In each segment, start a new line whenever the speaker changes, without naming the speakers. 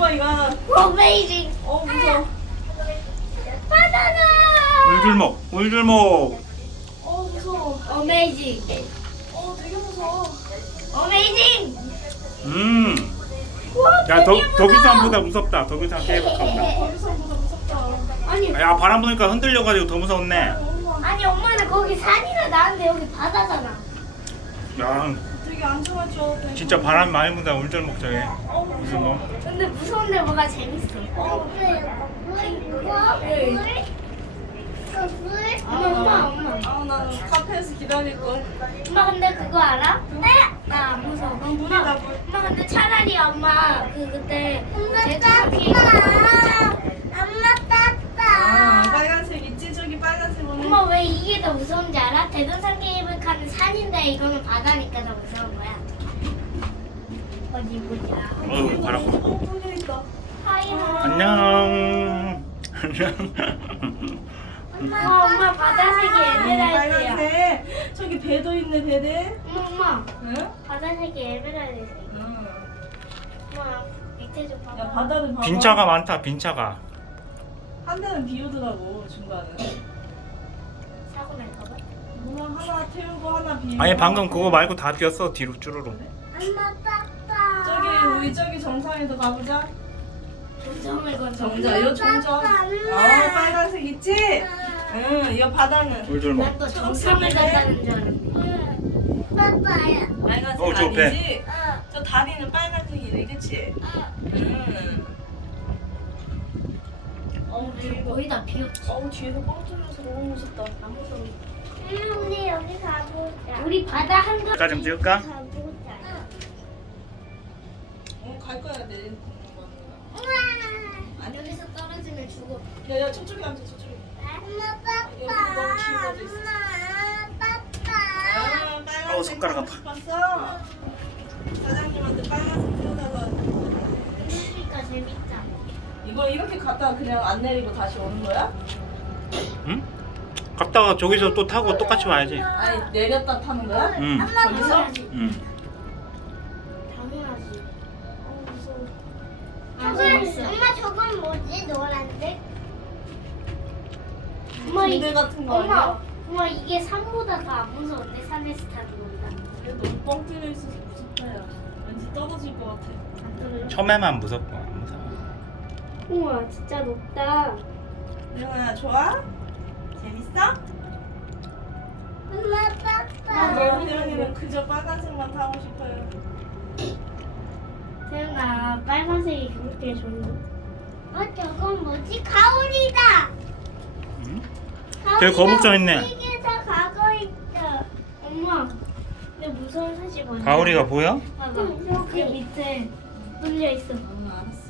오마 이거.
어메이징.
무서워.
바나나.
울줄목.
무서워.
어메이징.
되게 무서워.
어메이징.
야, 더비산보다 무섭다. 더비산 케이블카보다.
거기서보다 무섭다.
아니
야, 바람 부니까 흔들려가지고 더 무섭네.
아니 엄마는 거기 산이라 나는데 여기 바다잖아.
야,
되게 안전하죠.
진짜 바람 많이 분다. 울줄목 저게. 울줄목.
근데 무서운데 뭐가 재밌어. 엄마.
나는 카페에서 기다릴 걸.
엄마 근데 그거 알아? 네? 나 안 무서워. 엄마 근데 차라리 엄마 그때
빨간색 있지? 저기 빨간색 오는.
엄마 왜 이게 더 무서운지 알아? 대둔산 케이블카는 산인데 이거는 바다니까 더 무서운 거야. 어디 보자.
어우, 바람 부.
뚫려 있다.
안녕.
엄마 바다색이 에메랄드야.
빨간색. 저기 배도 있네 배대.
엄마
응?
바다색이 에메랄드색. 엄마 밑에 좀 봐봐.
야 바다는 봐봐.
빈차가 많다. 빈차가.
한 대는 비우더라고 중간에.
사고 날까봐.
누나 하나 태우고 하나 비우고.
아니 방금 그거 말고 다 비었어. 뒤로 쭈루루.
엄마 빠빠.
저기 우리 저기 정상에도 가보자.
정정을 건져.
정자 요 정정. 빨간색 있지? 응. 이 바다는
울줄목.
난또 정상을 간다는 줄 알았는데. 빠빠야.
빨간색
저 배.
아니지? 저 다리는 빨간색이네, 그치? 응.
거의 다 비었어.
뒤에서 뻥 뚫려서 너무 무섭다.
안 무서워. 우리 여기 가보자. 우리 바다 한가.
여기까지 좀 찍을까?
가보자.
갈 거야, 내리는 거.
아니 여기서 떨어지면 죽어.
야, 저쪽에 앉아, 저쪽에.
엄마
여기 너무 길어져 있어. 빨간색
손가락 아파.
싶었어. 사장님한테 빨간색 태우다가
그러니까 재밌다.
이거 이렇게 갔다가 그냥 안 내리고 다시 오는 거야?
응? 갔다가 저기서 또 타고 똑같이 와야지.
아니 내렸다 타는 거야?
응.
저기서?
응.
당연하지. 무서워. 엄마 저건 뭐지? 노란색? 엄마
군대 같은 거 아니야?
엄마 이게 산보다 더 안 무서운데 산에서 타는 거보다.
이거 너무 뻥 뚫려 있어서 무섭다 야. 왠지 떨어질 것 같아.
안 떨어져.
처음에만 무섭고 안 무서워.
우와 진짜 높다.
영아 좋아? 재밌어?
엄마
태연이는 그저 빨간색만 타고 싶어요.
태연아 빨간색이 그렇게 좋은 거? 저건 뭐지? 가오리다.
응? 저기 거북선 있네.
다 가고 있어. 엄마 근데 무서운 사실 뭐냐?
가오리가 보여?
봐봐 여기 밑에 뚫려 있어.
알았어.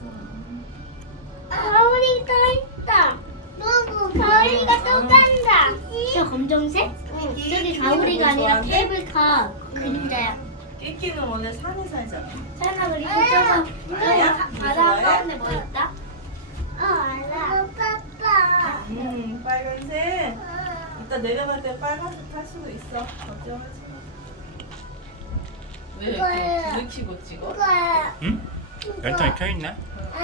가오리 또 있다. 가오리가 또 간다. 저 검정색? 응. 저기 가오리가 아니라 케이블카 그림자야.
끼끼는 원래 산에 살잖아.
사연아 그리고 저거
알아요?
바다 한가운데 뭐 있다? 알아.
빨간색. 이따 내려갈 때 빨간색 탈 수도 있어. 걱정하지 마. 왜 이렇게 들이키고 찍어?
응? 랜턴이 켜있네?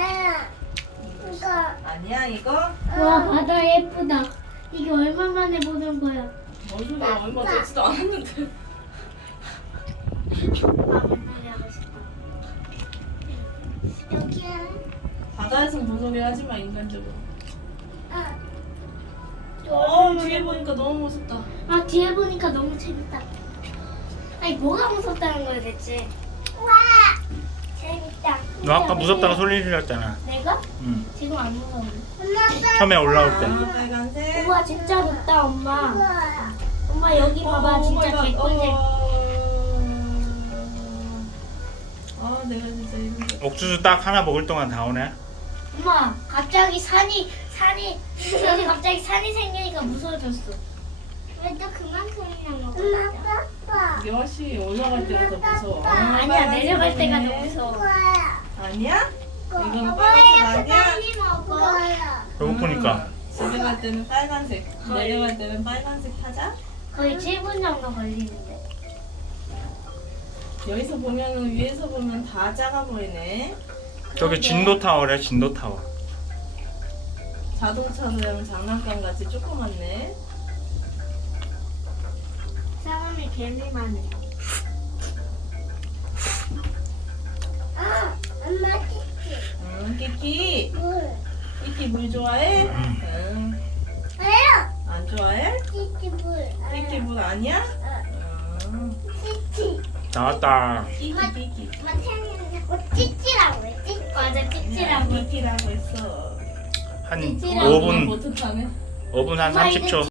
아니야 이거?
와 바다 예쁘다. 이게 얼마 만에 보는 거야?
뭔 소리야 얼마 되지도 않았는데.
물놀이 하고 싶어. 여기야.
바다에서 물놀이 하지 마 인간적으로. 뒤에 보니까 너무 무섭다.
아 뒤에 보니까 너무 재밌다. 아니 뭐가 무섭다는 거야 대체? 와 재밌다.
너 아까 무섭다고 소리 질렀잖아.
내가?
응.
지금 안 무서워.
처음에 올라올 때.
빨간색.
우와 진짜 높다 엄마. 엄마 여기 봐봐 진짜 개꿀잼.
내가 진짜 이거.
옥수수 딱 하나 먹을 동안 다 오네.
엄마 갑자기 산이 여기 갑자기 산이 생기니까 무서워졌어. 왜 또 그만큼이나 먹어?
여시 올라갈 때가 더 무서워.
아니야 내려갈 때가 더 무서워.
아니야? 이거는 빨간색 아니야?
먹어.
배고프니까.
집에 갈 때는 빨간색, 내려갈 때는 빨간색 타자.
거의 7분 정도 걸리는데.
여기서 보면은 위에서 보면 다 작아 보이네.
저기 진도타워래, 진도타워.
자동차랑 장난감 같이 조그맣네.
사람이 개미만 해. 엄마 키키.
응, 끼끼.
물.
끼끼 물 좋아해? 응.
아야.
안 좋아해?
키키 물.
끼끼 물 아니야? 응.
키키.
나왔다.
끼끼 끼끼.
마태는 자꾸 찌찌라고 해. 찌. 맞아 찌찌라고.
끼끼라고 했어.
한
찌찌라고.
5분,
어떡하네?
5분 한
엄마, 이제
30초.